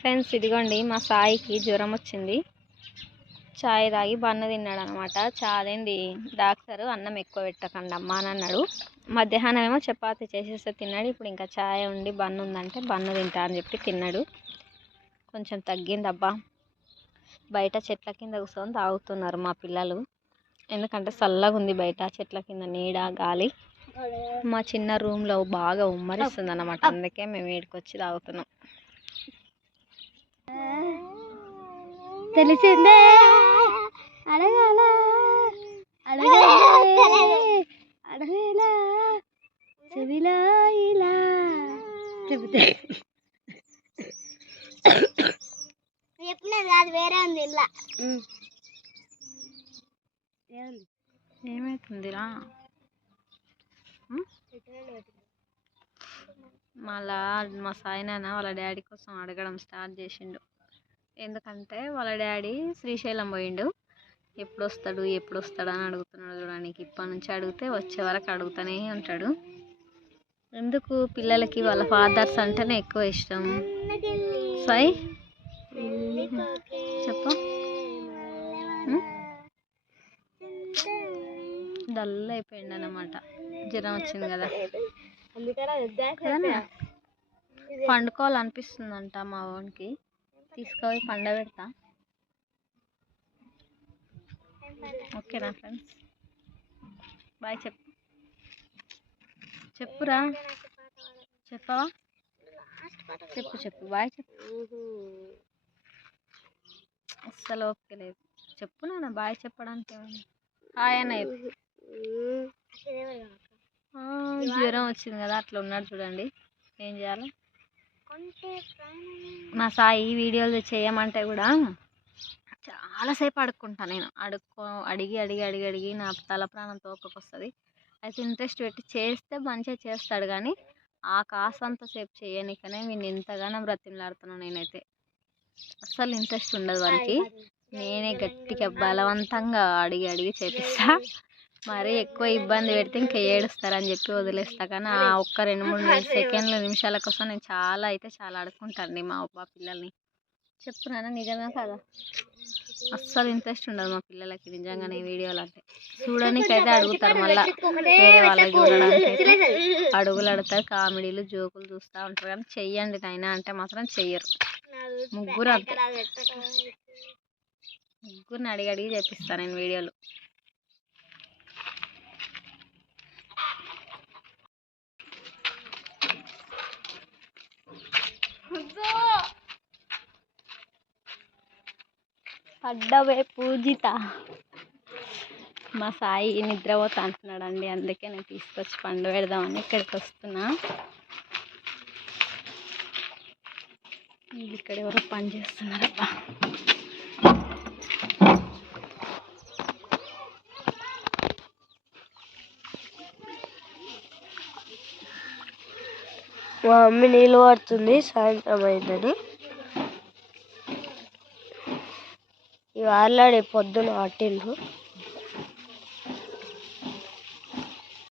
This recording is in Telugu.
ఫ్రెండ్స్ ఇదిగోండి మా సాయికి జ్వరం వచ్చింది. చాయ్ తాగి బన్ను తిన్నాడు అనమాట చాలేంది డాక్టర్ అన్నం ఎక్కువ పెట్టకండి అమ్మ అని అన్నాడు. మధ్యాహ్నం ఏమో చపాతి చేసేస్తే తిన్నాడు. ఇప్పుడు ఇంకా చాయ్ ఉండి బన్ను ఉందంటే బన్ను తింటా అని చెప్పి తిన్నాడు. కొంచెం తగ్గిందబ్బా. బయట చెట్ల కింద కూర్చొని తాగుతున్నారు మా పిల్లలు. ఎందుకంటే చల్లగా ఉంది బయట చెట్ల కింద నీడ గాలి. మా చిన్న రూమ్లో బాగా ఉమ్మరిస్తుంది అనమాట అందుకే మేము వీడికి వచ్చి తాగుతున్నాం. తెలిసిందే. అడగాల? అడగాల. అడగాల? చెవిలో ఇలా. చెబితే. చెప్పినది అది వేరే ఉంది ఇలా. ఏమవుతుందిరా మళ్ళా మా సాయి నాన్న వాళ్ళ డాడీ కోసం అడగడం స్టార్ట్ చేసిండు. ఎందుకంటే వాళ్ళ డాడీ శ్రీశైలం పోయిండు. ఎప్పుడు వస్తాడు ఎప్పుడు వస్తాడు అని అడుగుతున్నాడు చూడడానికి. ఇప్పటి నుంచి అడిగితే వచ్చే వరకు అడుగుతూనే ఉంటాడు. ఎందుకు పిల్లలకి వాళ్ళ ఫాదర్స్ అంటేనే ఎక్కువ ఇష్టం? సాయి? చెప్పు. డల్ అయిపోయిండు అన్నమాట జ్వరం వచ్చింది కదా. పండుకోవాలనిపిస్తుందంట మా వానికి తీసుకుపోయి పండబెడతా ఓకేనా ఫ్రెండ్స్? బాయ్ చెప్పు చెప్పురా. చెప్పవా? చెప్పు చెప్పు. బాయ్ చెప్పు. అస్సలు ఓకే లేదు. చెప్పు నాన్న బాయ్ చెప్పడానికి హాయ్ అన్న జ్వరం వచ్చింది కదా అట్లా ఉన్నాడు చూడండి. ఏం చేయాలి? మా సాయి వీడియోలు చేయమంటే కూడా చాలాసేపు అడుక్కుంటా నేను. అడుక్కో అడిగి అడిగి అడిగి అడిగి నా తల ప్రాణం తోకకొస్తుంది. అయితే ఇంట్రెస్ట్ పెట్టి చేస్తే మంచిగా చేస్తాడు కానీ ఆ కాసంతసేపు చేయనికనే నేను ఎంతగానో బ్రతిమలాడుతున్నాను నేనైతే. అస్సలు ఇంట్రెస్ట్ ఉండదు వానికి నేనే గట్టిగా బలవంతంగా అడిగి అడిగి చేపిస్తా. మరీ ఎక్కువ ఇబ్బంది పెడితే ఇంకా ఏడుస్తారని చెప్పి వదిలేస్తా. కానీ ఆ ఒక్క రెండు మూడు సెకండ్ల నిమిషాల కోసం నేను చాలా అయితే చాలా అడుక్కుంటాను మా అబ్బా పిల్లల్ని. చెప్తున్నానా నిజమే కదా? అస్సలు ఇంట్రెస్ట్ ఉండదు మా పిల్లలకి నిజంగానే వీడియోలు అంటే. చూడడానికైతే అడుగుతారు మళ్ళా వేరే వాళ్ళకి చూడడానికి అయితే అడుగులు అడుగుతారు కామెడీలు జోకులు చూస్తూ ఉంటారు కానీ చెయ్యండి నాయనా అంటే మాత్రం చెయ్యరు. ముగ్గురు అంతే ముగ్గురిని అడిగి అడిగి చేపిస్తాను నేను వీడియోలు. పడ్డవే పూజిత. మా సాయి నిద్రపోతా అంటున్నాడు అండి అందుకే నేను తీసుకొచ్చి పండు పెడదామని ఇక్కడికి వస్తున్నా. ఇక్కడ ఎవరో పని చేస్తున్నారబ్బా. మా మమ్మీ నీళ్ళు పడుతుంది సాయంత్రం అయిందని. ఇవి ఆల్రెడీ పొద్దున పట్టిండ్రు.